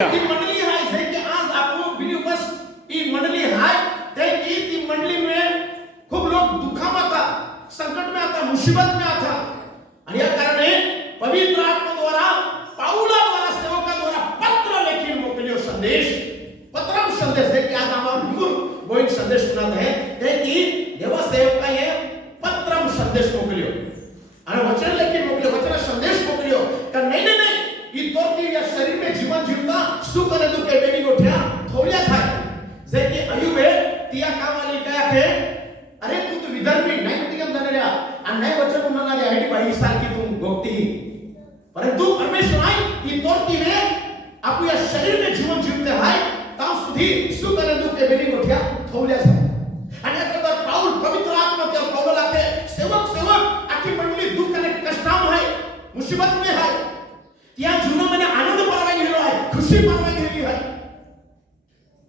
ती मंडळी आहे जे की आज आपण बिलीव्हर्स ही मंडळी आहे ते की ती मंडळी में खूप लोग दुखाમાં था, संकट में आता, मुसीबत में आता आणि या कारणे पवित्र आत्मा द्वारा पाउला द्वारा सेवका द्वारा पत्र लेखिन मोकलियो संदेश पत्रम संदेश है कि आज हमारा मूल गोइंग संदेश सुनात है ते की देवा सेवका ये पत्रम संदेश मोकलियो आणि वचन लेखिन मोकलियो वचन संदेश मोकलियो का नहीं ई तोरती या शरीर में जीवन जीवता सुख आणि दुःख बेनी गोठ्या थोड्या थाय जे की अयुबे तिया कामाली काय आहे अरे तू विदर्भी नाही तिगम जाणाऱ्या आणि नाही वचन म्हणणाऱ्या आहे बाई सारखी तू गोक्ती परंतु परमेश्वर आहे ई तोरती में आपू या शरीर में जीवन जीवते आहे ता सुधी सुख आणि दुःख बेनी गोठ्या थोड्या थाय आणि आता पाऊल पवित्र आत्मा त्या पाऊल लाखे सेवक आखी मंडळी दुःख आणि कष्टाम आहे मुसीबत में आहे त्या जीवनामध्ये आनंद पारवा गेलो आहे खुशी पारवा गेली आहे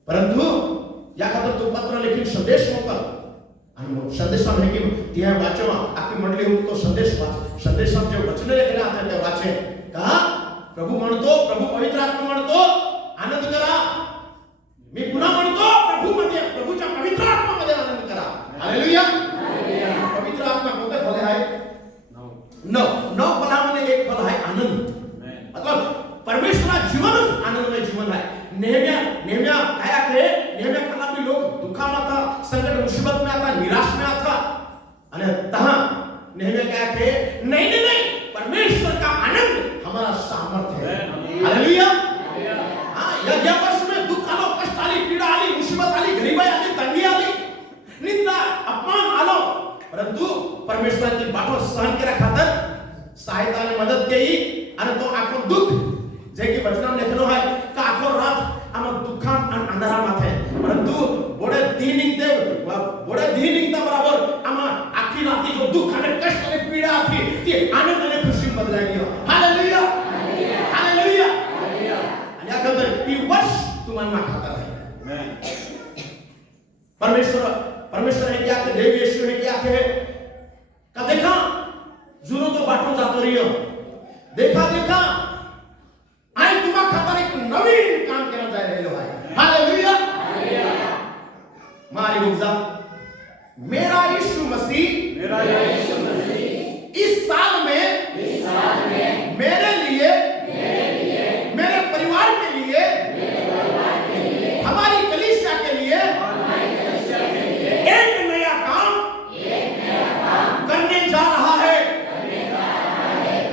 परंतु या खातर तो पत्र लेखिन संदेश मोकल आणि संदेशा आहे की त्या वाचवा आपली मंडळी तो संदेश वाच संदेशात जे वचन लेखले आता ते वाचे का प्रभू म्हणतो प्रभू पवित्र आत्मा म्हणतो आनंद करा मी पुन्हा म्हणतो प्रभूच्या पवित्र आत्मामध्ये आनंद करा हालेलुया पवित्र आत्मा कोणते फल आहे नौ फलामध्ये एक फल आहे आनंद मतलब परमेश्वरा जीवनच आनंदमय जीवन आहे नेहम्या काय आहे नेहम्या कलापी लोग दुखाમાં था संकट मुसीबत में आता निराश में आता અને तहा नेहम्या काय आहे नहीं परमेश्वर का आनंद हमारा सामर्थ्य है हालेलुया हां या वर्ष में दुख आलो कष्ट आली पीड़ा आली मुसीबत आली गरीबाई आली तंगी आली निंदा अपमान आलो परंतु परमेश्वराची बाटो सहन करा खातर सहायता आणि मदत केली आणि तो आखो दुख जे की वचनाम लेखलो है का आखो रात आम दुखाम आणि अंधारा माथे परंतु बोडे दी निघता बराबर आम आखी राती जो दुख आणि कष्ट आणि पीडा थी ती आनंद आणि खुशी बदलाय गेलो हालेलुया हालेलुया आणि याकरता ई वर्ष तुम्हाला खाता है परमेश्वर है क्या के देव यीशु है क्या के का देखा जुनो तो बाटो जातो रियो देखा आई तुम्हा खातर एक नवीन काम केला जाय रहेलो है हालेलुया मारी गुजा मेरा यीशु मसीह इस साल में मेरे लिए मेरे परिवार के लिए हमारी कलीसिया के लिए एक नया काम करने जा रहा है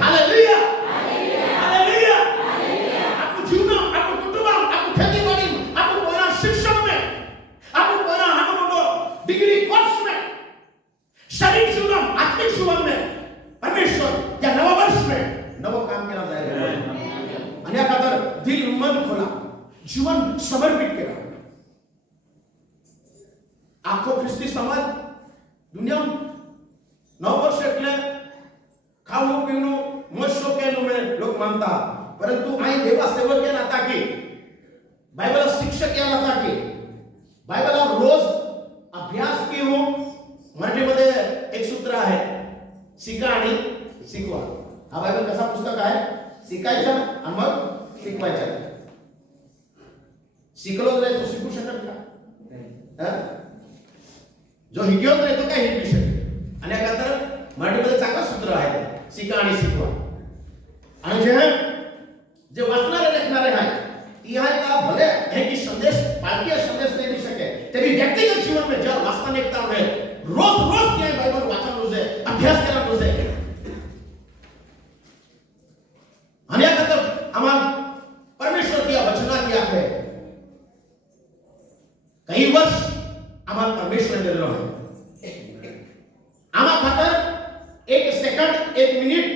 हालेलुया हालेलुया आपको जीवन आपको कुटुंब आपको खेतीबाड़ी आपको पूरा शिक्षण में आपको पूरा हानमोटो डिग्री कोर्स में शरीर जीवन आत्मिक जीवन में परमेश्वर या नव वर्ष में नव काम केला जाय आणि या खातर दिल मन खोला जीवन समर्पित केला आखो ख्रिस्ती समाज दुनिया नव वर्ष એટલે खाऊ पीणं मस्त केलं में लोग मानता परंतु आई देवा सेवक या नाता की बाइबल शिक्षक या नाता की बाइबल रोज अभ्यास की हो मराठी मध्ये एक सूत्र आहे शिका आणि शिकवा हा बाइबल कसा पुस्तक आहे शिकायचं आणि मग शिकवायचं शिकलो रे तो शिकू शकत का जो हिक्यो रे तो काय शिकू शकत आणि याकरता मराठीमध्ये चांगलं सूत्र आहे शिका आणि शिकवा आणि जे वाचणारे लेखणारे आहे ती आहे का भले है की संदेश बाकी संदेश नहीं दे सके तेरी व्यक्तिगत जीवन में जब वास्तविकता है रोज क्या बाइबल वाचन रोज है अभ्यास करना रोज है आणि याकरता आम्हाला परमेश्वर की वचना किया है कई वर्ष आम्हाला परमेश्वर दिलेलो आहे आम्हा खातर एक सेकंड एक मिनिट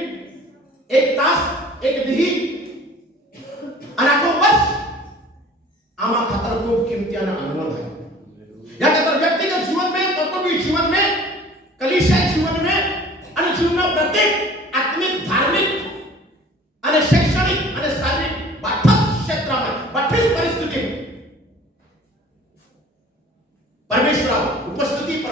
एक तास एक दिही आणि आखो वर्ष आम्हा खातर खूप किमती आणि अनमोल आहे या खातर व्यक्तिगत जीवन में कौटुंबिक जीवन में कलीसिया जीवन में आणि जीवन प्रत्येक आत्मिक धार्मिक आणि शैक्षणिक आणि शारीरिक बाठ्ठस क्षेत्रामध्ये बाठ्ठस परिस्थिती परमेश्वर उपस्थिती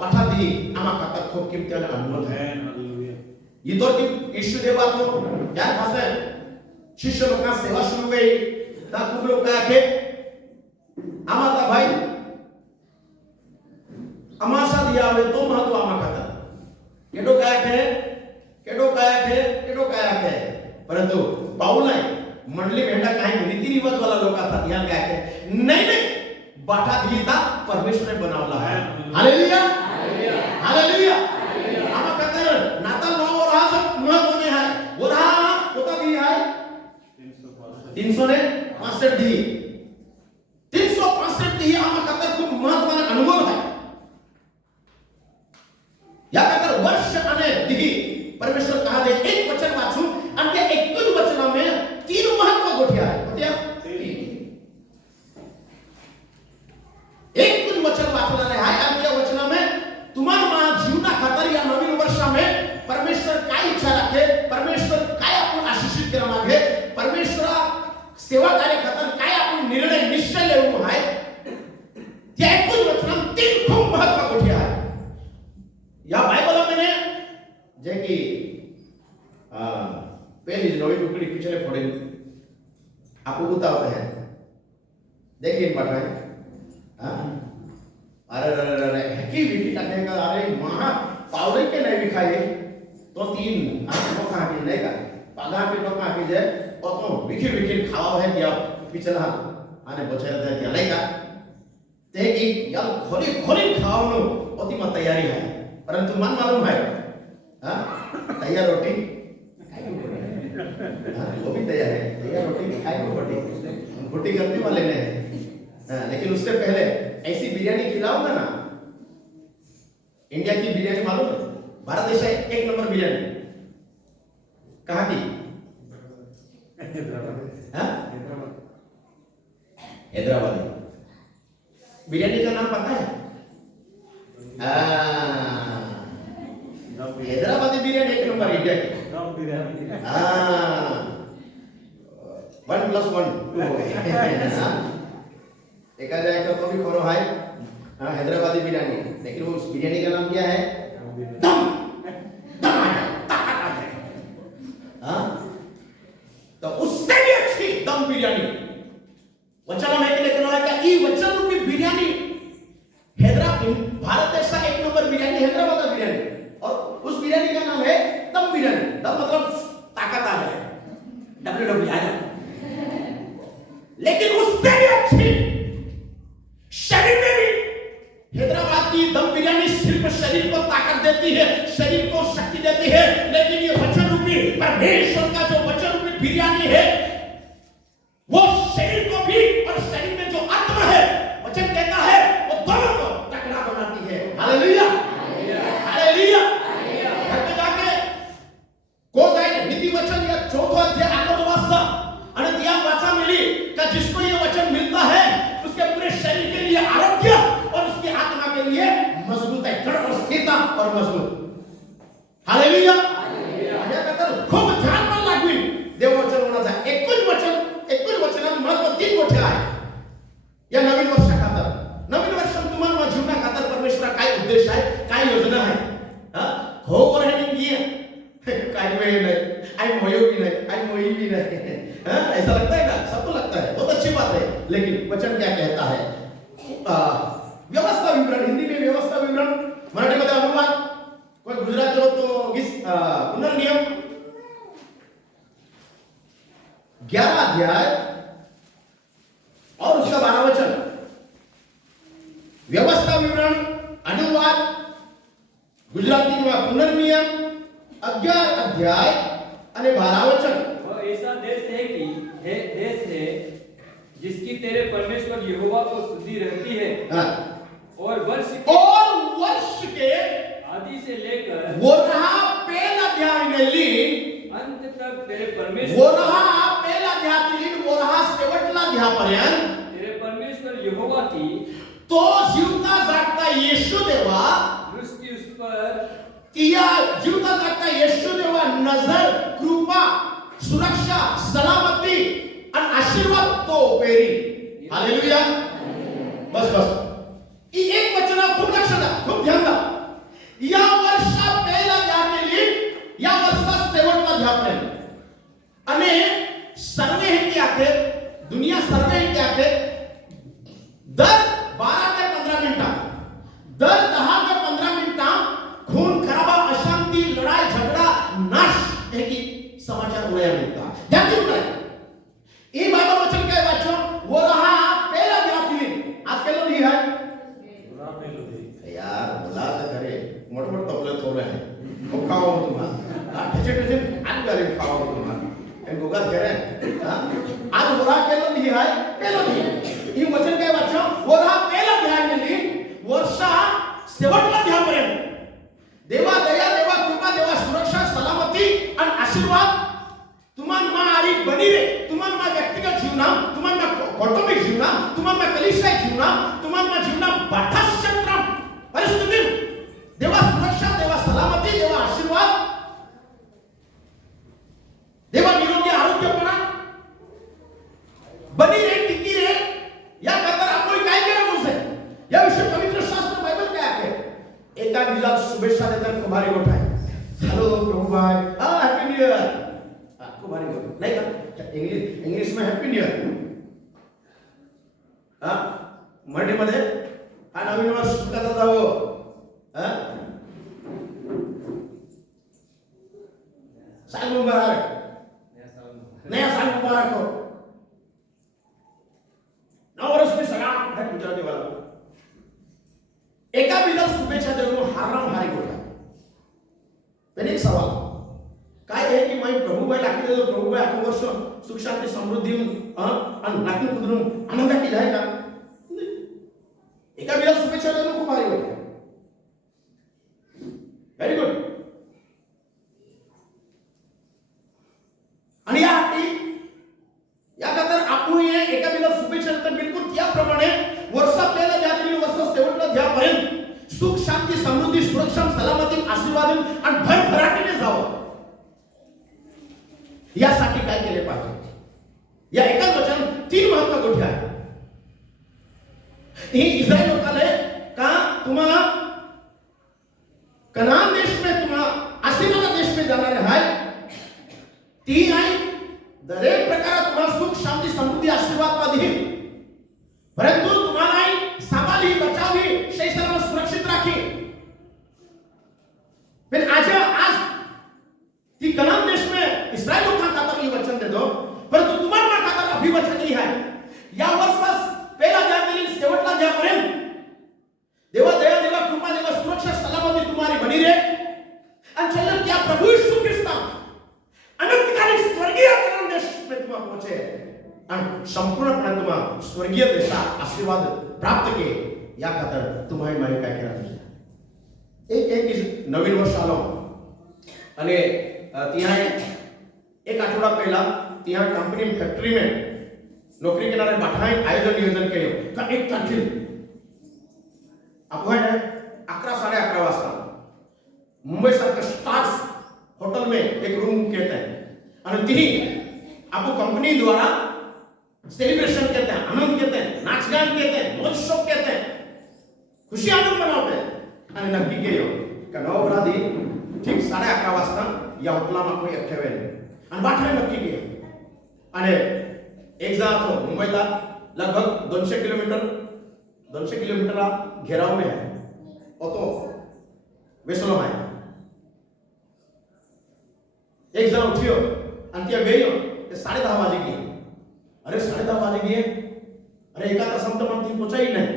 बाठा दी आमा खाता खूब किमतीने अनुभव है ये तो कि यीशु देवा तो क्या खास है शिष्य लोग का सेवा शुरू गई ता खूब लोग का के आमा ता भाई अमासा दिया आवे तो महत्व आमा खाता केडो काया के परंतु पाऊल है मंडली भेंडा काही रीति रिवाज वाला लोक था यहाँ क्या के नहीं बाठा दीता परमेश्वर ने बनावला है हालेलुया हालेलुया आमा कहते हैं नाता नो और हा सब महत्व ने है वो रहा कोता दी है 365 दी 365 दी आमा कहते खूब महत्वाने अनुभव है या कहते वर्ष अने दी परमेश्वर कहा दे एक वचन वाचू आणि त्या एकच वचनामध्ये तीन महत्व गोठ्या आहेत कोणत्या एक कुछ वचन वाचना है आणि त्या वचनामध्ये तुम्हाला मा जीवना खातर या नवीन वर्षामध्ये परमेश्वर काय इच्छा रखे परमेश्वर काय आपण आशीषित करा मागे परमेश्वर सेवा कार्य खातर काय आपण निर्णय निश्चय लेऊ आहे त्या एकच वचनामध्ये तीन खूप महत्व गोठ्या आहेत या बाइबलमध्ये जे की पहली नवी टुकड़ी पिछले पढ़े आपको बताते हैं देखिए पढ़ रहे अरे की विधि लगेगा अरे महा पावरे के नहीं दिखाए तो तीन लोग कहाँ के नहीं का पागा के लोग कहाँ के जाए और तो विखिर खावा है क्या पिछला आने बचे रहते हैं क्या नहीं का ते की यार खोली खाओ नो ओती मत तैयारी है परंतु मन मालूम है हाँ तैयार रोटी वो भी तैयार है तैयार रोटी खाए को रोटी करने वाले ने लेकिन उससे पहले ऐसी बिरयानी खिलाऊंगा ना इंडिया की बिरयानी मालूम है भारत देश एक नंबर बिरयानी कहाँ की हैदराबादी बिरयानी का नाम पता है हैदराबादी बिरयानी एक नंबर इंडिया की वन प्लस वन देखा जाए तो भी खोरो है हैदराबादी बिरयानी लेकिन वो उस बिरयानी का नाम क्या है तो उससे भी अच्छी दम बिरयानी वचन में लेकर आया क्या ये वचन रूपी बिरयानी हैदराबाद भारत देश का एक नंबर बिरयानी हैदराबाद बिरयानी और उस बिरयानी का नाम है दम बिरयानी दम मतलब ताकत आ जाए WWE आ जाए लेकिन उससे भी अच्छी शरीर में भी हैदराबाद की दम बिरयानी सिर्फ शरीर को ताकत देती है शरीर को शक्ति देती है लेकिन ये वचन रूपी परमेश्वर का जो वचन रूपी बिरयानी है वो शरीर को भी और शरीर में जो आत्मा है वचन कहता है वो दोनों को तगड़ा बनाती है हालेलुया हालेलुया घर पे जाके को जाए नीति वचन या चौथा अध्याय आठवां वाचा आणि त्या वाचा मिली का जिसको ये वचन मिलता है उसके पूरे शरीर के लिए आरोग्य और उसकी आत्मा के लिए मजबूत है दृढ़ और स्थिरता और मजबूत हालेलुया हालेलुया कहतात खूप ध्यान पण लागवी देव वचन होण्याचा एकच वचनात महत्व तीन गोष्टी आहेत या नवीन वर्षा खातर नवीन वर्षात तुम्हाला जीवना खातर परमेश्वर काय उद्देश आहे काय योजना आहे हो और है नहीं है काय वे नहीं आई मोयो भी नहीं आई मोई भी नहीं ऐसा लगता है ना सबको लगता है बहुत अच्छी बात है लेकिन वचन क्या कहता है व्यवस्था विवरण हिंदी में व्यवस्था विवरण मराठी मध्ये अनुवाद कोई गुजराती हो तो पुनर्नियम 11 अध्याय और उसका 12 वचन व्यवस्था विवरण अनुवाद गुजराती में पुनर्नियम 11 अध्याय અને 12 वचन वह ऐसा देश है जिसकी तेरे परमेश्वर यहोवा को शुद्धि रहती है और वर्ष के आदि से लेकर वो रहा पहला अध्याय में ली अंत तक तेरे परमेश्वर वो रहा पहला अध्याय वो रहा शेवटला अध्यायापर्यंत तेरे परमेश्वर यहोवा की तो जीवता जागता येशू देवा दृष्टि उस पर किया जीवता जागता येशू देवा नजर कृपा सुरक्षा सलामती और आशीर्वाद तो पेरी हालेलुया बस ये एक वचन खूप लक्षात खूप ध्यान द्या. या वर्षा पहिला द्या केली, या वर्षात शेवटला द्या प्रेम. आणि सर्वे हे की आहे, दुनिया सर्वे हे की आहे, दर 12 ते 15 मिनिटात, दर 10 ते 15 मिनिटात खून खराबा, अशांती, लढाई झगडा, नाश हे की समाचार उड़ाया मिलता. ध्यान देऊ काय ई बाइबल वचन काय वाचो, वो रहा पहला दिया आज केलो नहीं है यार, बोला तर खरे मोठमोठ तबले थोडे आहे. खूप खावा तुम्हाला ठेचे ठेचे आणि गाली खावा तुम्हाला en गुगल करे आज बोला केलो नहीं है केलो नहीं. ई वचन काय वाचो, वो रहा पहला ध्यान केली, वर्षा शेवटला ध्यान पर्यंत देवा दया, देवा कृपा, देवा सुरक्षा, सलामती आणि आशीर्वाद तुम्हाला आरी बनी रे. तुम्हाला व्यक्तिगत जीवना, तुम्हाला कौटुंबिक जीवना, तुम्हाला कलिसिया जीवना, तुम्हाला जीवना बाठा क्षेत्र परिस्थिती देवा सुरक्षा, देवा सलामती, देवा आशीर्वाद, देवा निरोगी आरोग्यपणा बनी रे, टिकी रे. या करता आपण काय केलं मुझे या विषय पवित्र शास्त्र बाइबल काय आहे. एका दिवसात शुभेच्छा देतात कुमारी गोठ आहे. हेलो प्रभु भाई, हैप्पी न्यू ईयर. कुमारी गोठ नाही का इंग्लिश में हैप्पी न्यू ईयर. मराठीमध्ये हा नवीन वर्ष सुखाचा जावो. साल मुबारक, नया साल मुबारक हो. नव वर्ष में सलाम है गुजराती वाला. एका बिना शुभेच्छा देऊन हाराम हारी गोठा. पण एक सवाल काय आहे की माई प्रभुबाई लाखी देतो, प्रभुबाई आखो वर्ष सुख शांती समृद्धी आणि लाखी कुदरून आनंद केला आहे का. एका बिना शुभेच्छा देऊन खूप हारी गोठा. Very good. आणि या खातर आपण हे एका बिना शुभेच्छा तर बिलकुल त्याप्रमाणे वर्षा पहिला द्या तुम्ही, वर्ष शेवटला द्या पर्यंत सुख शांती समृद्धी सुरक्षा सलामती आशीर्वाद आणि भरभराटीने जावं. यासाठी काय केले पाहिजे. या एकाच वचन 3 महत्त्वाच्या गोष्टी आहेत. ही इस्रायल लोकांना का तुम्हाला कनान देश में, तुम्हाला आशीर्वाद देश में जाणार आहे. 3 आहे. दरेक प्रकारात तुम्हाला सुख शांती समृद्धी आशीर्वाद पाहिजे, परंतु तुम्हाला सांभाळी, बचावी, शैशव सुरक्षित राखी. फिर आज ती कनान देश में इस्राएल लोकांना खातर ये वचन देतो, परंतु तुम्हाला खातर अभिवचन नहीं है. या वर्षास पहिला द्या केली, शेवटला द्या पर्यंत देवा दया, देवा कृपा, देवा सुरक्षा, सलामती तुम्हारी बनी रहे. आणि चलो क्या प्रभु यीशु ख्रिस्त अनंतकालिक स्वर्गीय कनान देश में तुम्हाला पहुंचे आणि संपूर्णपणे तुम्हाला स्वर्गीय देशात आशीर्वाद प्राप्त के. या खातर तुम्हाला माहिती काय करायचं. एक नवीन वर्ष आलो आणि तिहां एक आठवडा पहिला तिहां कंपनी फैक्ट्री में नौकरी करणारे बाठाई आयोजन नियोजन केले का 1 तारखेला आपण 11 साडे 11 वाजता मुंबई सारखं स्टार्स होटल में एक रूम कहते हैं आणि ती आपण कंपनी द्वारा सेलिब्रेशन कहते हैं, आनंद कहते हैं, नाच गान कहते हैं, मौज शौक कहते हैं, खुशी आनंद मनावते हैं. आणि नक्की केलं का 9 रात्री ठीक 11:30 वाजता या हॉटेलला आपण ठेवेल आणि बाठाई नक्की केलं. आणि एक जातो मुंबईला लगभग 200 किलोमीटरला घेराव में है. तो वेसलो आहे. एक जण उठियो आणि त्या गेलो ते 10:30 वाजे गेले. अरे 10:30 वाजे गेले, अरे एका तासात तर ती पोचाई नाही.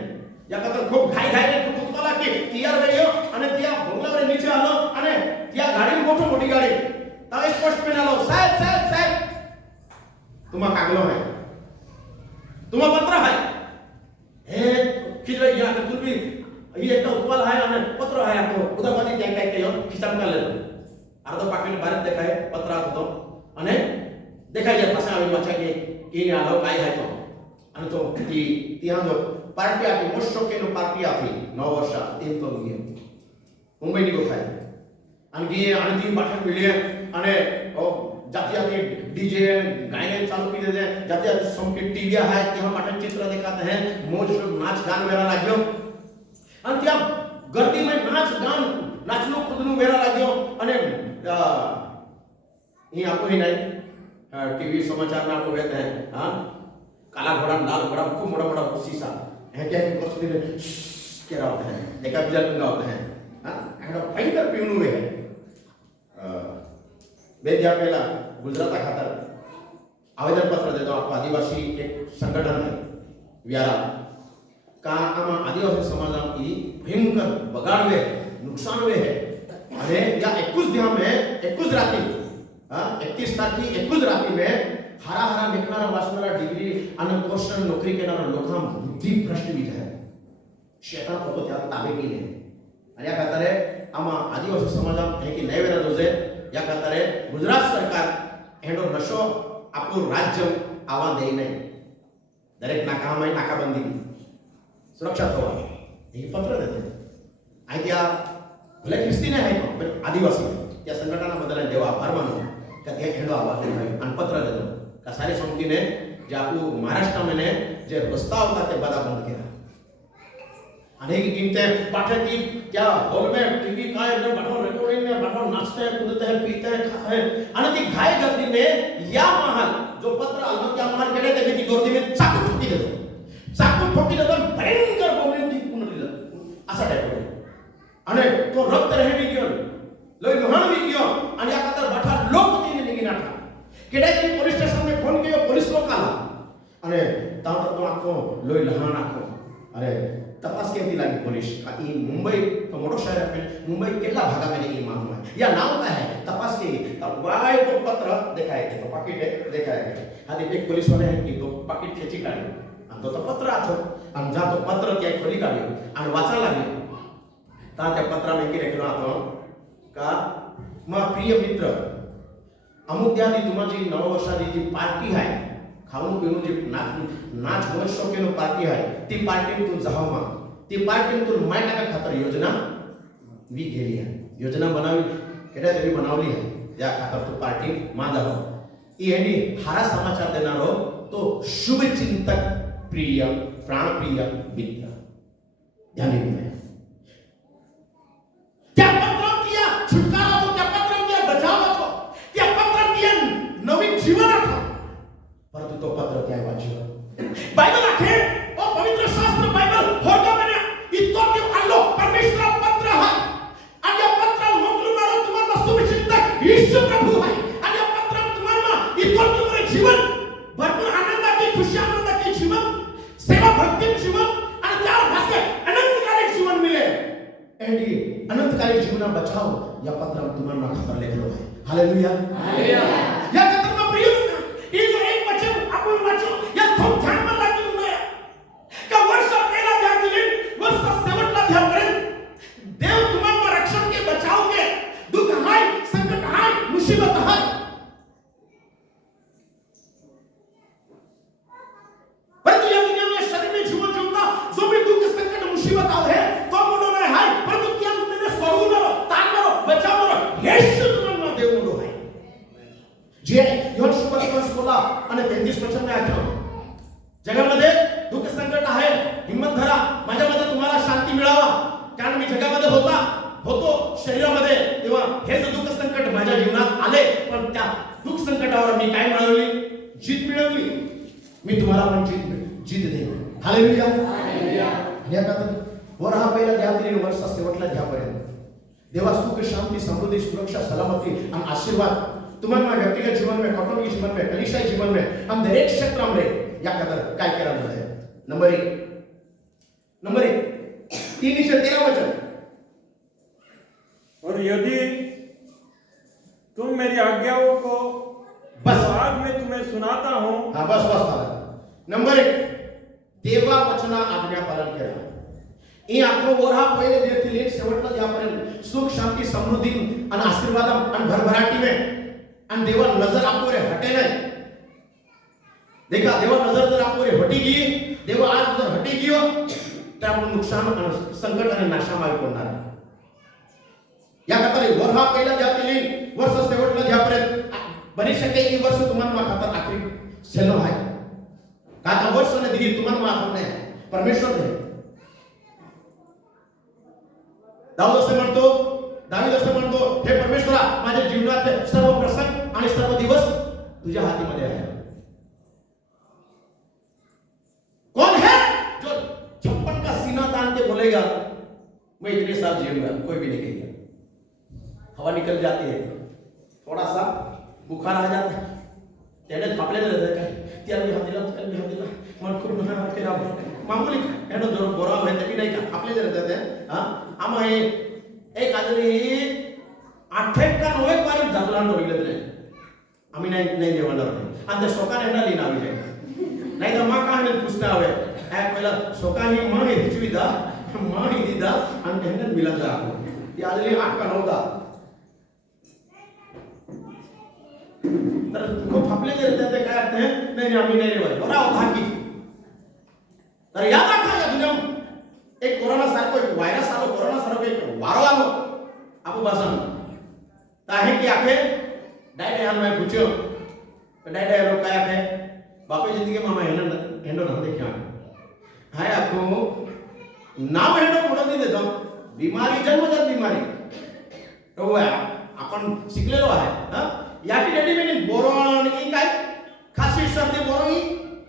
या खातर खूप घाई रे खूप उतवाला की तयार गयो आणि त्या बंगल्यावर नीचे आलो आणि त्या गाडी मोठी गाडी तर स्पष्ट आलो, साहेब तुम्हा कागलो आहे, तुम्हा पत्र आहे. हे किती या तुम्ही ही एक उतवाल आहे आणि पत्र आहे. आपको उदाहरण त्या काय केलं खिचाम काढलं, अर्ध पाकिट भारत देखाय पत्र होतो आणि देखाय पासा आम्ही वाचा की इन आलो काय आहे तो. आणि तो ती हा जो पार्टी आपली मोस्ट शोकेनो पार्टी आपली 9 वर्षा ते तो गे मुंबई निघो काय आणि ती पाठक मिळली आणि जाती डीजे गायन चालू की दे जाती संके टीवी है, तेव्हा पाठक चित्र दिखाते हैं, मौज नाच गान वेरा लाग्यो आणि त्या ગરદીમાં નાચ ગાન નાચનું કૂદનું વેરા લાગ્યો અને ये आपको ही नहीं टीवी समाचार में आपको कहते हैं हाँ काला घोड़ा लाल घोड़ा खूब बड़ा बड़ा शीशा है क्या कि कुछ दिन क्या होते हैं देखा बिजल का होते हैं हाँ ऐसा भयंकर पीवन हुए हैं बेदिया पहला गुजरात खातर आवेदन पत्र देता आपको आदिवासी एक संगठन है व्यारा का आम आदिवासी समाज की भयंकर बगाड़ हुए नुकसान हुए है अरे या 21 दिवस में 21 रात्रि 31 तारखे 21 रात्री में हरा हरा निकनारा वाचनारा डिग्री અને કોર્સ નોકરી કરનારા લોકોના બુદ્ધિ ભ્રષ્ટ બી જાય શેતાન પોતો ત્યાં તાબે की नहीं અને या खातारे आमा आदिवासी समाज है कि नए वेरा जोजे या खातारे गुजरात सरकार एंडो नशो आपको राज्य आवा दे नहीं दरेक नाका में नाकाबंदी सुरक्षा थोड़ा ये पत्र देते आई क्या भले ख्रिस्ती ने है पण आदिवासी त्या संघटना बदल देवा आभार मानो का त्या खेडो आवाज देखाय आणि पत्र देतो का सारी समितीने जे आपू महाराष्ट्र में जे रस्ता होता ते बदा बंद केला आणि की गिनते पाठकी क्या हॉल में टीवी का एकदम बैठो रिकॉर्डिंग में बैठो नाचते हैं कूदते हैं पीते हैं खाते हैं आणि ती घाय गर्दी में या महाल जो पत्र आलो त्या महाल केले ते की गर्दी में चाकू ठोकी देतो भयंकर बोलणी ती पुन्हा दिलं असा टाइप आणि तो रक्त रहे गयो लोई लोहण भी गयो आणि या खातर बैठा लोक तीने निगी नाठा केडे की पुलिस स्टेशन में फोन कियो पुलिस लोग आला અને તાવ તો આખો લોઈ લહાણ આખો અરે તપાસ કેવી લાગી पुलिस का ई मुंबई तो मोटो शहर है मुंबई केला भागा में नहीं मालूम है या नाम का है तपास के तब वाय तो पत्र दिखाए तो पाकिट है दिखाए आदि एक पुलिस वाले हैं कि तो पाकिट खेची काढी आणि तो पत्र आथो आणि जा तो पत्र त्या खोली काढी आणि वाचा लागली ता त्या पत्रामध्ये की लेखलो आतो का मा प्रिय मित्र अमुक दिनी तुमाची नववर्षाची जी पार्टी आहे खाऊन पिऊन जी नाच वर्षो के नो पार्टी है ती पार्टी तू जाओ मा ती पार्टी तू माय टाका खातर योजना वी गेली है योजना बनावी केटा तरी बनावली है या खातर तू पार्टी मा जाओ ई हेनी हारा समाचार देनारो तो शुभ चिंतक प्रिय प्राण प्रिय मित्र ध्यान दे क्या पत्र किया छुटकारा तो क्या पत्र किया बचाव तो क्या पत्र किया नवीन जीवन था परंतु तो पत्र क्या वाचो बाइबल आखे ओ पवित्र शास्त्र बाइबल होगा मैंने इतो के अल्लाह परमेश्वर पत्र है आणि या पत्र मोकलणारा तुम्हाला शुभचिंतक येशू प्रभू है आणि या पत्र तुम्हाला इतो तुम्हारे जीवन भरपूर आनंदाची खुशी आनंदाची जीवन सेवा भक्ती जीवन आणि त्या भाषे अनंतकालिक जीवन मिले एंडी अनंतकालिक जीवन बचाओ या पत्र तुम्हाला खतर लेखलो है हालेलुया हालेलुया या पत्र में प्रिय ये जो एक वचन आपण वाचो या खूप ध्यान में लागली आहे का वर्ष पहिला ध्यान वर्ष शेवटला ध्यान करेल देव तुम्हाला रक्षण के बचाव के दुख हाय संकट हाय मुसीबत हाय परंतु या दुनिया में शरीर में जीवन जीवता जो भी दुख संकट मुसीबत आव है तो म्हणो नाही हाय परंतु क्या तुम्ही सोडून ताणलो बचावलो येशू तुम्हाला देव म्हणो आहे जे योहान 16 आणि 33 वचन में आखो जगामध्ये दुःख संकट आहे हिम्मत धरा माझ्यामध्ये तुम्हाला शांती मिळावा कारण मी जगामध्ये होतो शरीरामध्ये तेव्हा हे जे दुःख संकट माझ्या जीवनात आले पण त्या दुःख संकटावर मी काय मिळवली जीत मिळवली मी तुम्हाला पण जीत देईन हालेलुया हालेलुया या का वर हा पहिला ध्यान वर्ष शेवटला ध्यापर्यंत देवा सुख शांती समृद्धी सुरक्षा सलामती आणि आशीर्वाद तुम्हारा व्यक्तिगत जीवन में कौटुंबिक जीवन में कलीसिया जीवन में हम दरेक क्षेत्र में या कदर काय करा है नंबर 1 3 से 13 वचन और यदि तुम मेरी आज्ञाओं को बस आज मैं तुम्हें सुनाता हूं हाँ बस नंबर 1 देवा वचना आज्ञा पालन करा ई आखो वरा पहिले देतील एक शेवटला यापर्यंत सुख शांती समृद्धी आणि आशीर्वाद आणि भरभराटी में आणि देवा नजर आपको रे हटे नहीं देखा देवा नजर जर आपको रे हटी गई देवा आज जर हटी गयो तर आपण नुकसान आणि संकट आणि नाशामागे पडणार या खातर वरहा पहिला जातील वर्ष शेवटला ध्यापर्यंत बनी शके ई वर्ष तुम्हाला खातर आखरी सेलो आहे का वर्ष ने दी तुम्हाला माफ नाही परमेश्वर ने दावीद असं म्हणतो, हे परमेश्वरा, माझ्या जीवनातले सर्व प्रसंग आणि सर्व दिवस तुझ्या हातीमध्ये आहे. कौन है जो 56 का सीना तान के बोलेगा मैं इतने साल जीऊंगा? कोई भी नहीं कहेगा. हवा निकल जाती है, थोड़ा सा बुखार आ जाता है, त्याने थापले रहते काय त्याने हात दिला मन खूप म्हणा के राव मामूली एनो जोर बोरा होय ते नाही का आपले रहते हैं. आम हे एक आदमी 8 का 9 बार जागला नोविले रे आम्ही नाही देवाला आणि ते सोकाने हेडा लीन आवी जाय नाही तर मा का ने पुसना आवे एक पहिला सोका ही मा हे हिचविदा मा ही दिदा आणि हेडन मिला जा ती आदमी 8 का 9 दा तर खूप फापले जे रहते काय अर्थ है नाही आम्ही नाही रे बरा होता की. तर याद रखा या दुनिया एक कोरोना सारखो एक व्हायरस आलो, कोरोना सारखो एक वारो आलो आपो बासन ताहे की आखे डायडे हाल में पूछो तो डायडे लोग काय आखे बापे जिंदगी मामा हेंडो ना देखिया हाय आपको नाम हेंडो पुढे नाही देतो बीमारी जन्मजात बीमारी तो आपण शिकलेलो आहे. याची डेडी में बोरोन की काय खासी सर्दी बोरोई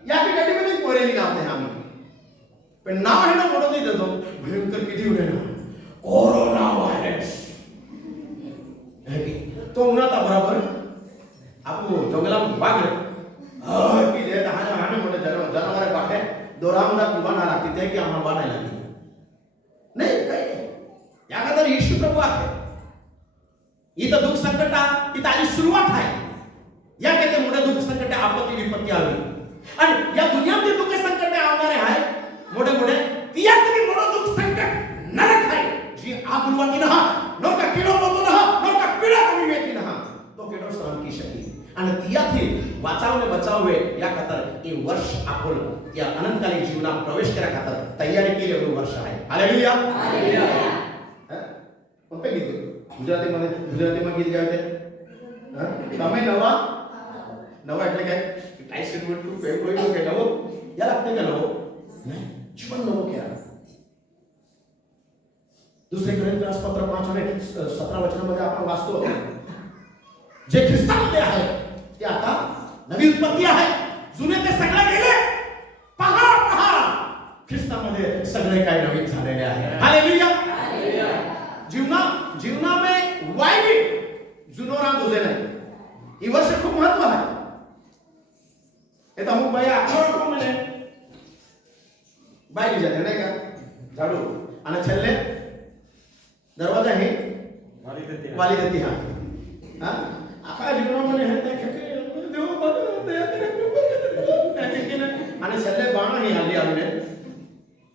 याची डेडी में पोरे निकालते हैं आम्ही पण नाव हेंडो पुढे नाही देतो भयंकर किती उडे ना कोरोना वायरस है की तो उन्हाता बराबर आपको जंगलात बाग की दे हाने मोठे जनावर पाठे दोरामदा दिवाना लागते ते की आम्हाला बाणायला लागली नाही काही या का तर येशू प्रभू आहे. इथं दुःख संकट इथं आली सुरुवात आहे. या किती मोठे दुःख संकट आपत्ती विपत्ती आली आणि या दुनियामध्ये दुःख संकट आवणारे आहे मोठे मोठे तियातली मोठं दुःख संकट नरक आहे जी आग उलवाती नहा नरका किडो बोतो नहा नरका पीडा कमी वेती नहा तो केडो सहन की शक्ती आणि तियाथी वाचावने बचावे या खातर हे वर्ष आपण या अनंतकालीन जीवनात प्रवेश करा खातर तयारी केलेलं वर्ष आहे. Hallelujah hallelujah. कोणते गीत गुजरातीमध्ये गीत गायते તમે નવા એટલે કે ટાઈસન વર્ડ ખૂબ કોઈ કે નવો या लागते का नवो नाही जीवन नवो क्या. दुसरे कोरिंथियस पत्र 5 आणि 17 वचनामध्ये आपण वाचतो जे ख्रिस्तामध्ये आहे ते आता नवी उत्पत्ती आहे. जुने ते सगळे गेले पहा ख्रिस्तामध्ये सगळे काही नवीन झालेले आहे. Hallelujah hallelujah. जीवना में वाई भी जुनोरा दुजे नाही. ही वर्ष खूप महत्व आहे. येता मग बाई आठवड कोण म्हणे बाई जाते नाही का झाडू आणि छल्ले दरवाजा हे वाली देती हा आका जीवनामध्ये हे ते देव बदलते आणि छल्ले बाण ही हल्ली आले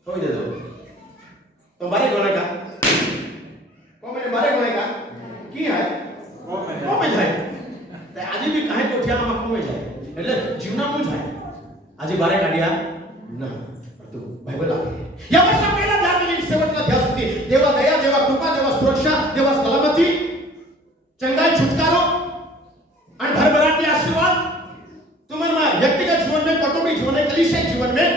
होय दे दो तो बारे कोण का कोमे बारे कोण का की है कोमे જાય તે આજે બી કાહે કોઠિયામાં કોમે જાય એટલે જીવનામાં જાય આજે બારે કાઢ્યા ના તો બાઇબલ આપે या वर्षा पहिला ध्यान शेवटला ध्यास होती देवा दया देवा कृपा देवा सुरक्षा देवा सलामती चंगाई छुटकारो आणि भरभराटी आशीर्वाद तुम्हाला व्यक्तिगत जीवन में कौटुंबिक जीवन में कलीसिया जीवन में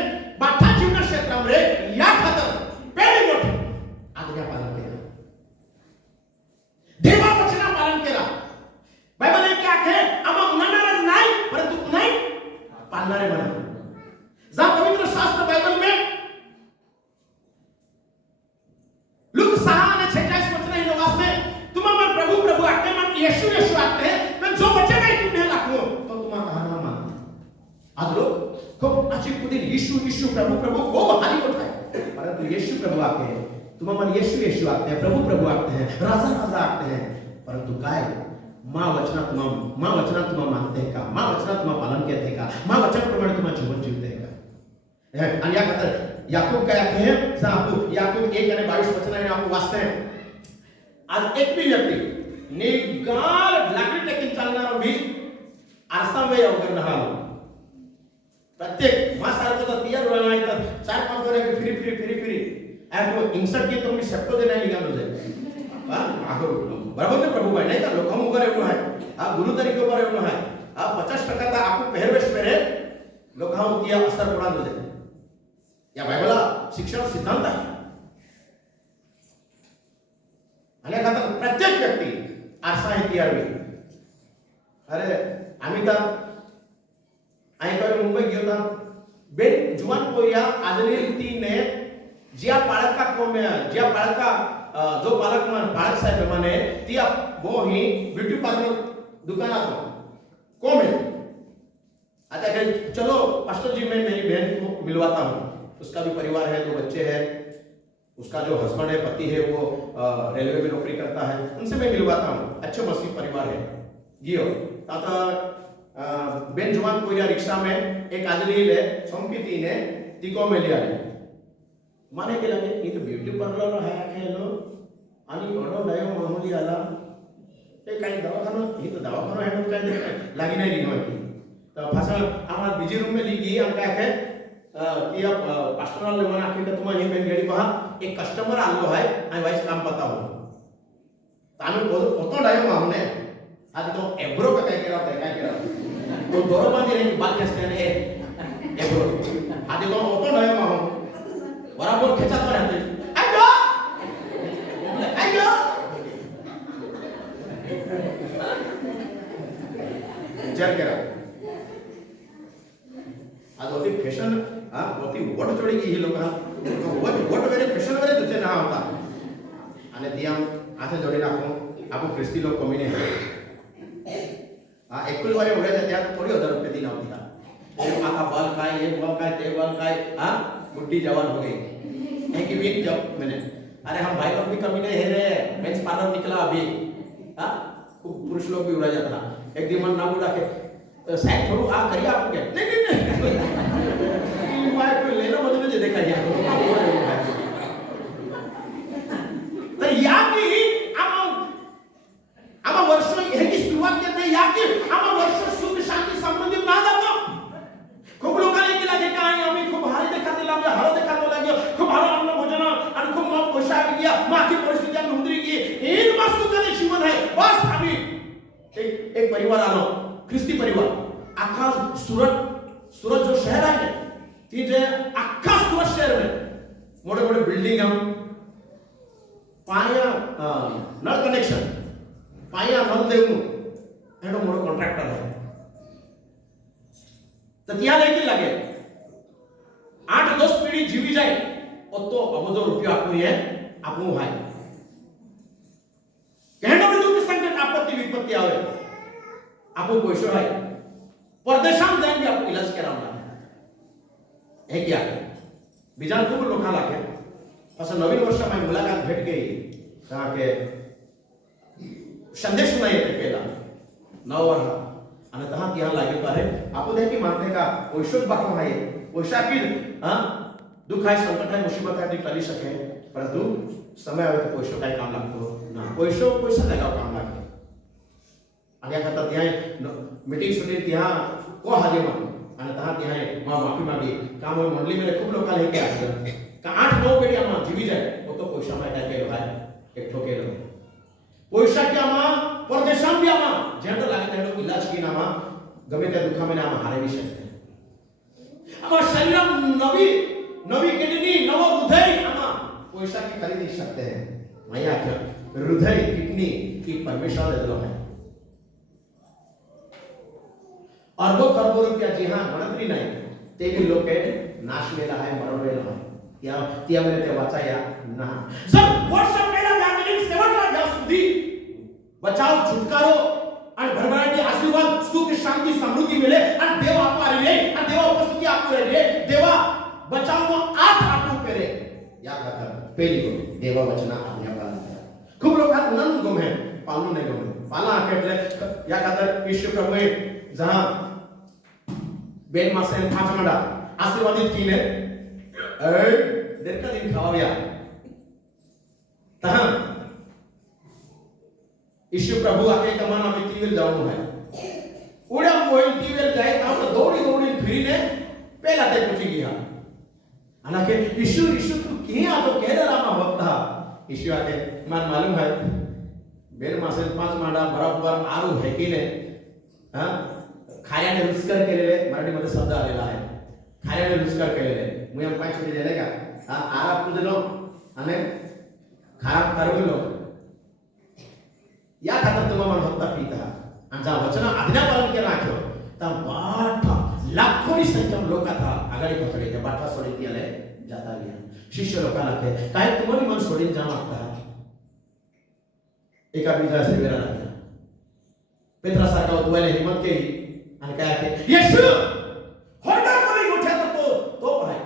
बाठा जीवन क्षेत्रामध्ये या खातर पहिली मोठी आज्ञा पालन केला देवा वचना पालन केला. बायबल एक क्या आहे आम्हा म्हणणारच नाही परंतु नाही पाळणारे बना. जा पवित्र शास्त्र बाइबल में लूक 6 અને 46 वचन है नवास में तुम मन प्रभु प्रभु आते मन यीशु यीशु आते हैं मैं जो वचन है तुम्हें लाखो तो तुम्हारा कहाना मानते. आज लोग खूब अच्छी खुदी यीशु यीशु प्रभु प्रभु को हाली उठाए परंतु यीशु प्रभु आते हैं तुम मन यीशु यीशु आते हैं प्रभु प्रभु आते हैं राजा राजा आते हैं परंतु काय मां वचना तुम मानते हैं का मां वचना तुम पालन करते का मां वचन प्रमाणे तुम जीवन जीवते का. आणि या खातर याकूब काय आहे याकूब 1 અને 22 वचन आहे आपण वाचते हैं. आज एक भी व्यक्ती निगाल लाकडी टेकीन चालणारा मी आरसा वे अवघड राहतो. प्रत्येक मासारखं तर तिया रोला नाही तर 4-5 वर फिरी आपको इंसर्ट के तो मी सेप्टो दे नाही निघालो जाय बरोबर ना प्रभु भाई नहीं था लोकम ऊपर एवढं आहे आप गुरु तरीके ऊपर एवढं आहे आप 50% तर आपण पहरवेश पेरे लोकांवर तिया असर पडा दे या बायबलला शिक्षण सिद्धांत आहे. आणि एखादा प्रत्येक व्यक्ती आरसा आहे ती आरवी अरे आम्ही तर आईकडे मुंबई गेलो बेन जुवान पोया आदलेल तीने ज्या पाळका कोमे ज्या पाळका जो पालक पालक साहेब माने ती वो ही ब्यूटी पार्लर दुकानात कोमे आता कह चलो पास्टर जी मैं मेरी बहन को मिलवाता हूँ उसका भी परिवार है 2 बच्चे हैं उसका जो हस्बैंड है पति है वो रेलवे में नौकरी करता है उनसे मैं मिलवाता हूँ अच्छे मसीह परिवार है गियो आता बेन जुवान कोई रिक्शा में एक आदमी ले संकीती ने तिको में लिया माने के लगे ये तो ब्यूटी पार्लर है के लो आणि ओडो डायो मामूली आला ते काही दवाखाना ही तो दवाखाना है तो काय लागी नाही रिनो की तो फसल आम्हाला बीजी रूम में ली गई हम काय है कि अब पास्टरल लेवन आके का तुम्हारी बेन गाड़ी पहा एक कस्टमर आलो है आई वाइस काम पता हो तानु ओतो डायो मामने आज तो एब्रो का काय केरा तो दोरो बांधी रे बाल कैसे ने एब्रो आज तो ओतो डायो माम बराबर खेचा तो रहते आइयो विचार करा आज होती फॅशन होती वोट चढी ही लोक वोट वेरे फॅशन वेरे तुझे ना होता आणि ती आम हाथे जोडी नाखो आपण ख्रिस्ती लोक कमी नाही एकूण वारे उड्या त्या थोडी 1000 रुपये दी नव्हती का आखा बाल काय ये बाल काय ते बाल काय बुढ़ी जवान हो गई है कि वीक जब मैंने अरे हम भाई लोग भी कमी नहीं है रे मेंस पार्लर निकला अभी पुरुष लोग भी उड़ा जाता था एक दिन मन ना बुला के साइड थोड़ा करिए आप क्या नहीं भाई को लेना मतलब मुझे देखा यार तर या की आमा वर्ष ह्याची सुरुवात करते या की आमा वर्ष सुख शांती संबंधित ना जातो खूप लोकांनी केला की काय आम्ही खूप हारी देखाते लागलो हारो देखातो लागलो खूप हारो अन्न भोजन आणि खूप मग पोशाख गया माकी परिस्थिती आम्ही उंदरी की इन वस्तु का जीवन है बस आम्ही एक परिवार आलो ख्रिस्ती परिवार आखा सूरत जो शहर आहे ती जे अख्खा सूरत शहर में मोठे मोठे बिल्डिंग हम पाया नळ कनेक्शन पाया नळ देऊ एडो मोठो कॉन्ट्रॅक्टर आहे तर त्या देखील लागे 8-10 पिढी जीवी जाए तो अबोजो रुपया आपको ये आपको है कहना भी दुख संकट आपत्ति विपत्ति आवे आपको पैसो है परदेशात जाएंगे आपको इलाज करावना है क्या बीजा खूप लोकांना लागे असं नवीन वर्षामध्ये मुलाकात भेट गई कहा के संदेश नाही येते केला 9 वर्ष आणि तहा तिहा लागे पारे आपको देखी मानते का पैसोच बाको है पैसा की दुख है संकट है मुसीबत है टली सके परंतु समय आवे तो पैसो काय काम लागतो ना पैसा लगाव काम लागतो आणि या खाता त्या मीटिंग सुटी त्या को हाजे मा आणि तहा त्या मा माफी मागी काम होय मंडली मध्ये खूप लोकांना हे काय असतं का 8-9 पिढी आम्हा जीवी जाय तो पैसा मा काय केलो आहे एक ठोकेलो पैसा की आम्हा परदेशात भी आम्हा जेंडो लागे तेंडो इलाज की नामा गमे त्या दुखामध्ये आम्हा हारे नाही शकते आम्हा शरीर नवी किडनी नव हृदय आम्हा पैसा की खरीद नहीं सकते हैं माया क्या हृदय किडनी की परमेश्वर दे दिलो है अरबों खरबों रुपया जी हाँ गणतरी नाही ते भी लोक नाशलेला आहे मरवलेला आहे त्या वेळेला ते वाचाया ना जब वर्ष पहिला व्याकरण शेवटला द्या सुधी बचाव छुटकारो आणि भरभराटी आशीर्वाद सुख शांती समृद्धी मिले आणि देव आपला रे आणि देवा उपस्थिती आपले रे देवा बचाव आठ आपू करे या खातर पहली को देवा वचना आपल्या पालन खूप लोक नन गमे पालन नाही गमे पाला आकेटले या खातर ईश्वर प्रभुए जहां बेन मासे 5 मंडा आशीर्वादित कीने देर का दिन खावाया तहां ईश्वर प्रभु आके कमाना में तीवेल जाऊं है उड़ा मोइन तीवेल जाए ता दौड़ी फिरीने पहला ते पूछी गया अनाके ईश्वर तू किया तो कह रहा होता ईश्वर आके मन मालूम है बेर मासे 5 मांडा बराबर आरू है की ने हां खायाने रुचकर केलेले मराठी मध्ये शब्द आलेला आहे खायाने रुचकर केलेले मी हम पाय सुधी दिले का हां आरा तुझे नो आणि खराब करगलो या खातर तुम्हा मन होता पीता आणि जा वचन आज्ञा पालन केला आख्यो ता बाठा लाखोनी संख्यम लोक था आगाडी पकडे ते बाठा सोडी दिले जाता गया शिष्य लोकांना के काय तुम्ही मन सोडीन जा मागता एका बीजा सेवेला लागला पेत्रा सारखा उद्वायला हिम्मत केली आणि काय आहे येशू होडा कोणी गोठ्या तो आहे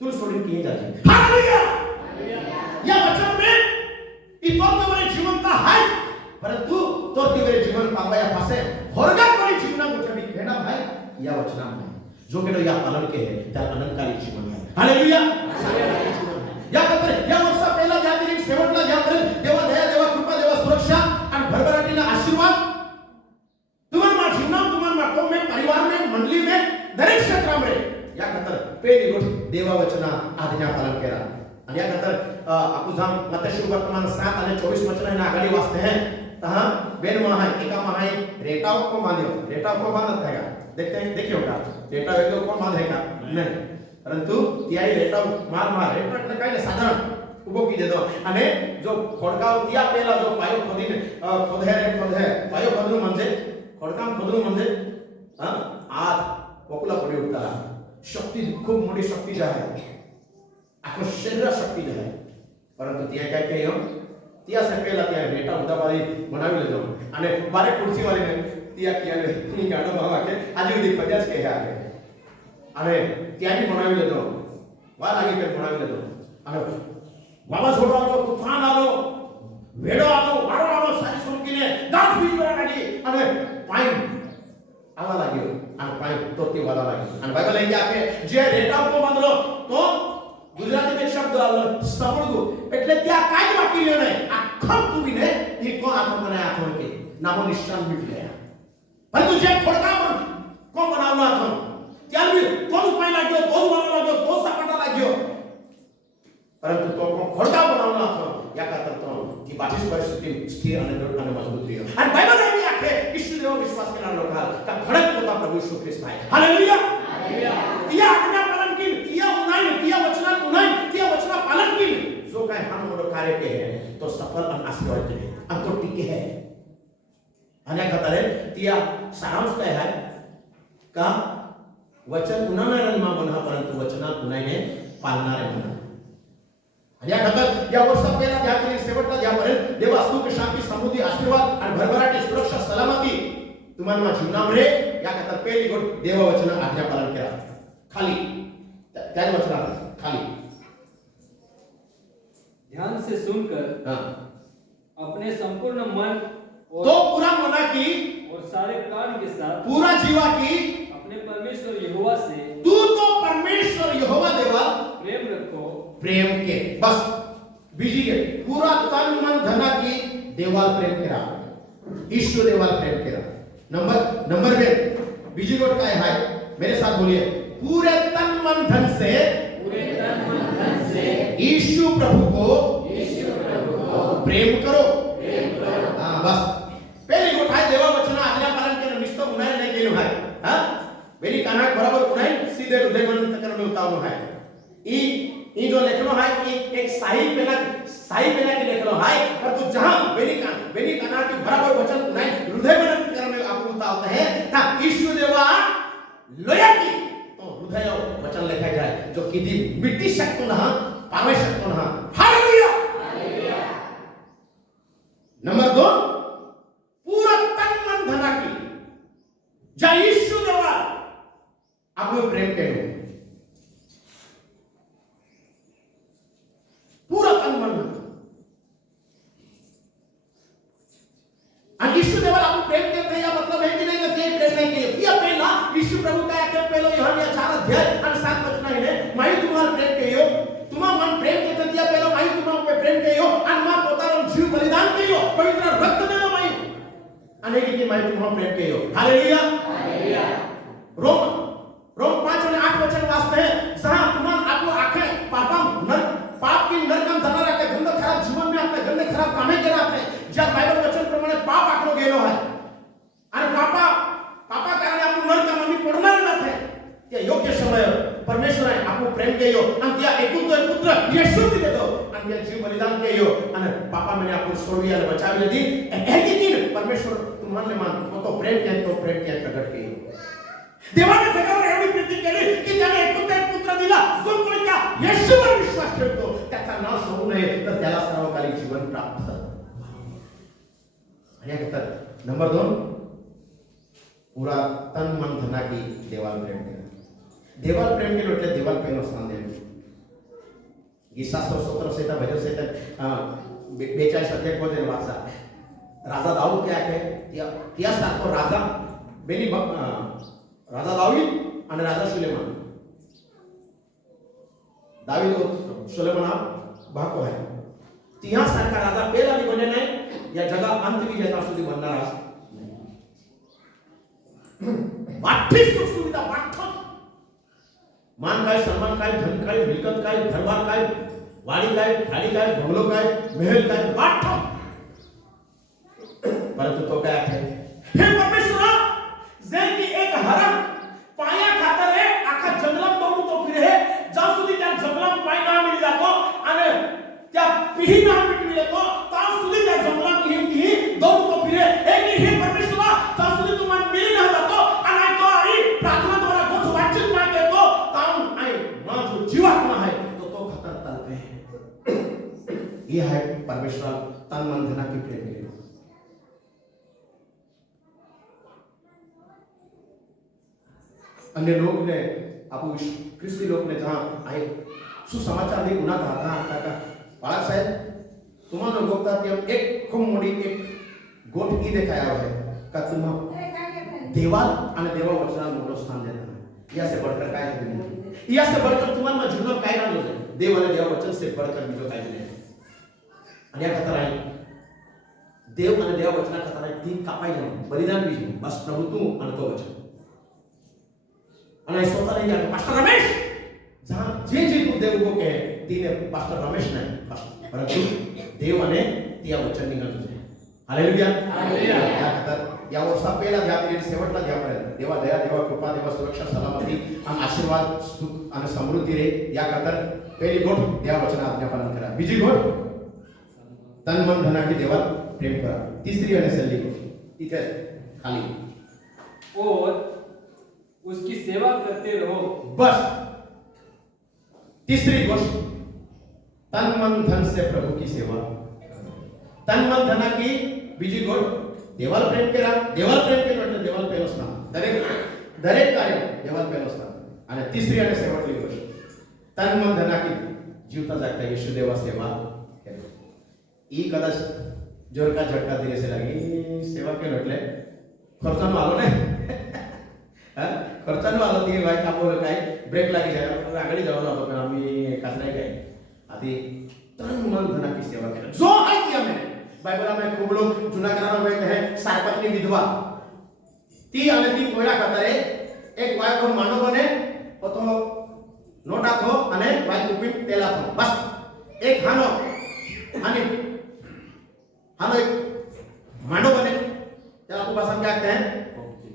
तुला सोडून की जाते हालेलुया या वचन में इतोर मेरे जीवन का है परंतु तोर मेरे जीवन पावया पासे होरगा कोणी जीवना गोठ्या मी घेणा भाई या वचना में जो केलो या पालन के है त्या अनंतकारी जीवन है हालेलुया या पत्र या वर्षा पहिला जाती शेवटला ज्यापर्यंत देवा दया देवा कृपा देवा सुरक्षा आणि भरभराटीना आशीर्वाद तुम्हारा जीवना तुम्हारा कोम में परिवार में मंडली में दरेक क्षेत्र में या खतर पेली गोष्ट देवा वचना आज्ञा पालन करा आणि या खतर आपू जाम मत्स्य वर्तमान 7 आणि 24 वचन है आगाडी वाचते हैं तहां बेन महा एका महा रेटाव को बांधत है देखियो का रेटाव एक को बांधेगा नहीं परंतु तियाई रेटाव मार रेटा એટલે કાઈ સાધારણ ઉભો કી દેતો અને જો ખોડકાવ तिया પેલા જો પાયો ખોદીને ખોદે પાયો ખોદનું म्हणजे ખોડકામ ખોદનું म्हणजे આજ પોકલા પડી ઉઠતા शक्ति खूब मोटी शक्ति जाए आखो शरीर शक्ति जाए परंतु तिया काय कहियो तिया से पहला तिया रेटा उदाबारी बनावी लेतो અને બારે ખુરશી વાળીને तिया કિયાલે ની ગાડો બાવા કે આજે સુધી 50 કે આગે અને ત્યાંની બનાવી લેતો વાર લાગી કે બનાવી લેતો અને વાવાઝોડું આવો તૂફાન આવો વેડો આવો વારો આવો સારી સુમકીને દાંત બીજરા કાઢી અને પાણી આવા લાગ્યો અને પાણી તોડતી વાળા લાગ્યો અને બાઇબલ લઈ આકે જે રેટા ઉપર બાંધલો તો ગુજરાતી में शब्द आलो समळगो એટલે ત્યાં કાઈ બાકી રહ્યો નહીં આખો તૂવીને એ કોણ હાથો બનાય હાથો કે નામો નિશાન મિટ ગયા પરંતુ જે ખોડકા કોણ બનાવવાનો હતો त्यार भी तोच पाय लाग्यो तोच वाला लाग्यो तोच सपाटा लाग्यो परंतु तो खोडका बनावला હતો या खातर तो ती बाटीस परिस्थिती स्थिर आणि मजबूत रहियो आणि बायबल एवी आखे ईश्वर देव विश्वास करणारा लोक का खडक होता प्रभू यीशु ख्रिस्त आहे हालेलुया तिया आज्ञा पालन की तिया वचना पालन की जो काय हम मोठो कार्य के है तो सफल आणि आशीर्वादित है आणि तो टिके है आणि खातर तिया सारांश काय आहे का वचन उन्हाळ्याने बना परंतु वचना उन्हाने पालणारे बना आणि या खातर या वर्षा पहिला ज्याकडे शेवटला ज्यापर्यंत देव सुख शांती समृद्धी आशीर्वाद आणि भरभराटी सुरक्षा सलामती तुम्हाला जीवनामध्ये या खातर पहिली गोष्ट देव वचन आज्ञा पालन करा खाली त्या वचनात खाली ध्यान से सुनकर अपने संपूर्ण मन और तो पूरा मना की और सारे प्राण के साथ पूरा जीवा की अपने परमेश्वर यहोवा से तू तो परमेश्वर यहोवा देवा प्रेम रखो प्रेम के बस बीजी के पूरा तन मन धन की देवाल प्रेम करा ईश्वर देवाल प्रेम करा नंबर में बीजी गोट काय है मेरे साथ बोलिए पूरे तन मन धन से यीशु प्रभु को प्रेम करो हां बस पहली गोट है देवा वचन आज्ञा पालन के निष्ठा उन्हें नहीं केलो है हां वेरी कानाक बराबर उन्हें सीधे हृदय मन तक में उतारनो है ई जो लिखनो है एक सही पेना के लिखनो है पर तो जहां वेरी कानाक के बराबर वचन उन्हें हृदय मन करने आपको उतारते हैं ता ईश्वर देवा लोया की तो हृदय वचन लिखा जाए जो किदी मिट्टी सकतो ना पावे सकतो ना हालेलुया नंबर 2 पूरा तन मन धना की जा ईश्वर देवा आपको प्रेम करो पूरा तन मन और यीशु देवा आपको प्रेम करते हैं या मतलब है कि नहीं करते प्रेम नहीं किए या पहला यीशु प्रभु का क्या पहले यहां में 4 अध्याय और 7 वचन है मैं तुम्हारा प्रेम कहियो तुम्हारा मन प्रेम करते दिया पहले मैं तुम्हारा पे प्रेम कहियो और मां पोतानो जीव बलिदान कहियो पवित्र रक्त देना मैं अनेक की मैं तुम्हारा प्रेम कहियो हालेलुया रोम 5 और 8 वचन वाचते हैं जहां तुम्हारा आपको आंखें पाप की नरकम जाना रहते गंदा खराब जीवन में अपने गंदे खराब कामे के रहते जब बाइबल वचन प्रमाणे पाप आकलो गेलो है और पापा कारण आपको नरकम आम्ही पडणार नाही ते योग्य समय परमेश्वर आहे आपको प्रेम केयो आणि त्या एकूण पुत्र येशू दिले तो आणि त्या जीव बलिदान केयो आणि पापा मैंने आपको सोडवी आणि बचावी दी एकी परमेश्वर तुम्हाला मान तो प्रेम के प्रगट केली. देवाने जगावर एवढी प्रीती केली की त्याने एकुलता एक पुत्र दिला, जो कोणी त्या येशूवर विश्वास ठेवतो त्याचा नाश होऊ नये तर त्याला सर्वकालिक जीवन प्राप्त. आणि काय नंबर 2 पूरा तन मन धना की देवाल प्रेम केलं. देवाल प्रेम केलं એટલે देवाल પ્રેમનો સ્થાન દેવું. ગીતશાસ્ત્ર સ્તોત્ર સંહિતા ભજન સંહિતા 42 અધ્યાય કોને વાંચા. રાજા દાઉદ क्या કહે ત્યાં સાતો રાજા બેની રાજા દાઉદ અને રાજા સુલેમાન. दावीद और सुलेमान भाको है. ત્યાં સારખા રાજા પહેલા બી બને નહીં या जगा अंत बी जता સુધી बनणार वाठी सुख सुविधा वाठो मान काय सन्मान काय धन काय मिलकत काय घरबार काय वाडी काय खाली काय बंगलो काय महल काय वाठो. परंतु तो काय आहे हे परमेश्वरा जे की एक हरण पाया खातर है आखा जंगलात दौडू तो फिरे ज्या સુધી त्या जंगलात पाय ना मिळी जातो आणि त्या पिही ना मिटवी लेतो त्या સુધી त्या जंगलात ही दौडू तो फिरे एक हे परमेश्वरा त्या સુધી तू मन मिळी ना जातो आणि तो आई प्रार्थना द्वारा गोठ वाचित ना देतो ताऊन आई ना जो जीवात्मा है तो खतर तलते है. ये है परमेश्वर तन मन धना की प्रेम के. अन्य लोग ने आप ख्रिस्ती लोग ने जहां आए सुसमाचार ने गुना था का बाळक साहेब तुम्हाला बघता की एक खूप मोठी एक गोट ई देखाया है का तुम देवा आणि देवा वचनाला मोठं स्थान देता. या से बढ़कर काय है या से बढ़कर तुम्हाला जुनं काय ना होते देव आणि देवा वचन से बढ़कर बीजो काय नाही. आणि या खतर आहे देव आणि देवा वचना खतर आहे ती कापाय जाणं बलिदान बीज बस प्रभु तू आणि तो वचन. आणि स्वतः नाही जाणे पास्टर रमेश जहां जे तू देव को कहे तीने पास्टर रमेश नाही परंतु देव आणि त्या वचन निघत तुझे. Hallelujah hallelujah. या खतर या वर्षा पहिला ध्यान दिले शेवटला ध्यान देवा दया देवा कृपा देवा सुरक्षा सलामती आणि आशीर्वाद सुख आणि समृद्धी रे. या खतर पहिली गोट देवा वचन आज्ञापालन करा. बीजी गोट तन मन धना की देवा प्रेम करा. तिसरी आणि सल्ली गोट इथे खाली और उसकी सेवा करते रहो. बस तीसरी गोष्ट तन मन धन से प्रभु की सेवा. तन मन धना की बीजी गोष्ट देवाल प्रेम केला. देवाल प्रेम केलं म्हणजे देवाल प्रेम असणार दरेक कार्य देवाल प्रेम असणार. आणि तिसरी आणि शेवटची गोष्ट तन मन धना की जीवता जागता येशू देवा सेवा केली. ई कदाच जोर का झटका दिले असेल लागी सेवा केलं म्हटले खर्चानं आलो नाही खर्चानं आलो ती बाईक आपण काय ब्रेक लागी जाय आगळी जाऊन आलो पण आम्ही कासराय काय आधी तन मन धना की सेवा केली जो है किया मैंने. बाइबल में खूब लोग जुना करार में है सारपत्नी विधवा ती आणि ती कोयला खातारे एक वाय को मानव बने तो नोटा थो आणि वाय कुपी तेला थो बस एक हानो आणि हानो एक मानव बने त्याला आपको भाषा क्या कहते हैं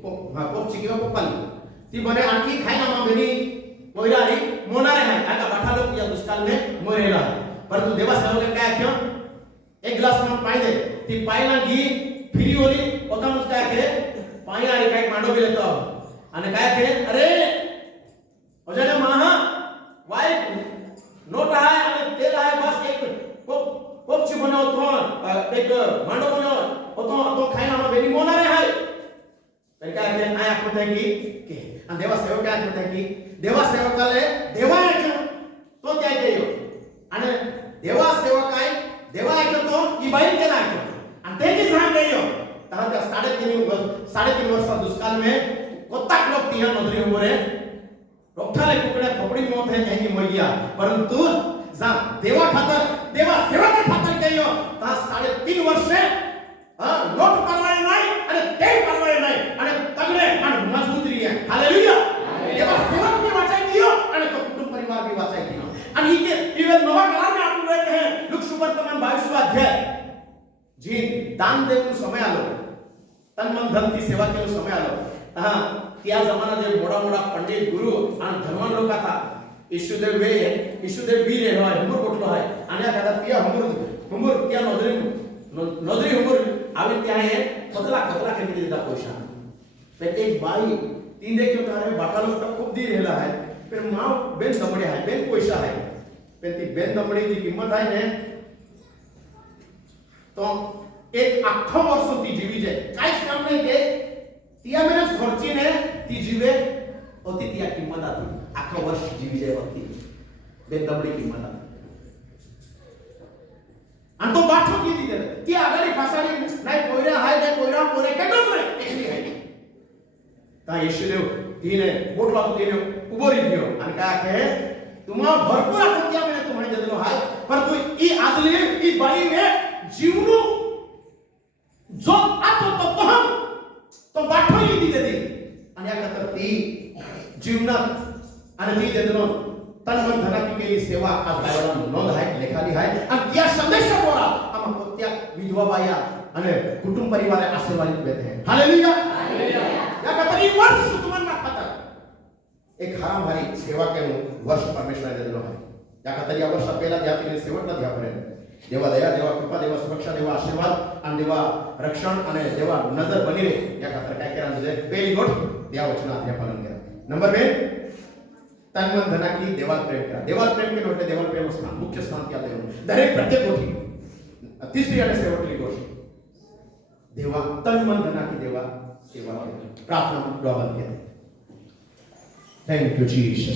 पोपची किंवा पोपाली ती बने आणखी खायला मा बेनी कोयला आणि मोनारे है आता बाठा लोग या दुष्काल में मोरेला परंतु देवा सेवक काय क्यों एक ग्लास में पानी दे ती पायला घी फिरी होली होता मुझ काय करे पानी आणि काय मांडो भी लेतो आणि काय करे अरे अजय महा वाय नोट आहे आणि तेल आहे बस एक पोपची बनवतो एक मांडो बनव होतो तो खायला मा बेनी मोनारे आहे तर काय करे आय आपण की आणि देवा सेवक काय करते की देवा सेवकाले देवा तो काय केयो आणि देवा सेवक आहे देवा ऐकतो की बाई केला आणि ते की सांग गयो तहां त्या 3.5 वर्ष दुष्काल में कोत्ताक लोग तिहा नजरी उमरे रोखठाले कुकड़े खोपड़ी मौत है कहीं मर गया परंतु जा देवा खातर देवा सेवा के खातर गयो ता 3.5 वर्ष लोट परवाय नाही आणि ते परवाय नाही आणि तगडे आणि मजबूत रही है. हालेलुया. देवा सेवक भी वाचाई दियो आणि तो कुटुंब परिवार भी वाचाई दियो. आणि इके इवन नवा करार में आपण रहते हैं लुक सुवर्तमान 22वां अध्याय जी दान देऊन समय आलो तन मन धन की सेवा केलो समय आलो. हां त्या जमाना जे मोडा मोडा पंडित गुरु आणि धर्मवान लोक आता ईशुदेव वीर है हुमर बोटलो है आणि आता त्या हुमर त्या नजरी हुमर आवी त्या आहे पतला करके देता पैसा पे एक बाई तीन देखियो तारे बाटा लोग खूब दी रहेला है फिर माँ बेन दमड़े है बेन पैसा है पे ती बेन दमड़ी की किंमत है ने तो एक आखा वर्ष ती जीवी जाए काहीच काम नाही के तिया मेरेच खर्ची ने ती जीवे होती तिया किंमत आती आखा वर्ष जीवी जाए होती बेन दमड़ी किंमत आती आणि तो बाठो किती दिले ती आगाडी फासाडी नाही पोयरा हाय नाही पोयरा पोरे केटोच रे एकली हाय ता येशूदेव तिने मोठला तो तिने उभोरी दियो आणि काय आहे तुम्हा भरपूर आता क्या मैंने तुम्हारे देदलो हाय पर तू ई आजली ई बाई में जीवनो जो आतो तो हम तो बाठो ही दी देती आणि या तर ती जीवनात आणि ती देदलो तन मन धनाची केली सेवा आज बायबलમાં नोंद आहे लेखाली आहे आणि त्या संदेशाद्वारा आम्हा प्रत्येक विधवा बाया અને કુટુંબ પરિવારે આશીર્વાદિત બેઠે हैं हालेलुया या कतरी वर्ष तुम्हाला खातर एक हारा भारी सेवा केलं वर्ष परमेश्वराने दिलं आहे या कतरी या वर्ष पहिला द्या तिने शेवटला द्या पर्यंत देवा दया देवा कृपा देवा सुरक्षा देवा आशीर्वाद आणि देवा रक्षण आणि देवा नजर बनी रे या कतर काय करा म्हणजे पहिली गोष्ट देवा वचन आज्ञा पालन करा नंबर 2 तन मन धना की देवाल प्रेम करा देवाल प्रेम के लोटे देवाल प्रेम स्थान मुख्य स्थान क्या देव दरेक प्रत्येक गोष्टी तीसरी आणि शेवटली गोष्ट देवा तन मन धना की देवा सेवा प्रार्थना द्वारा केली थैंक यू जीसस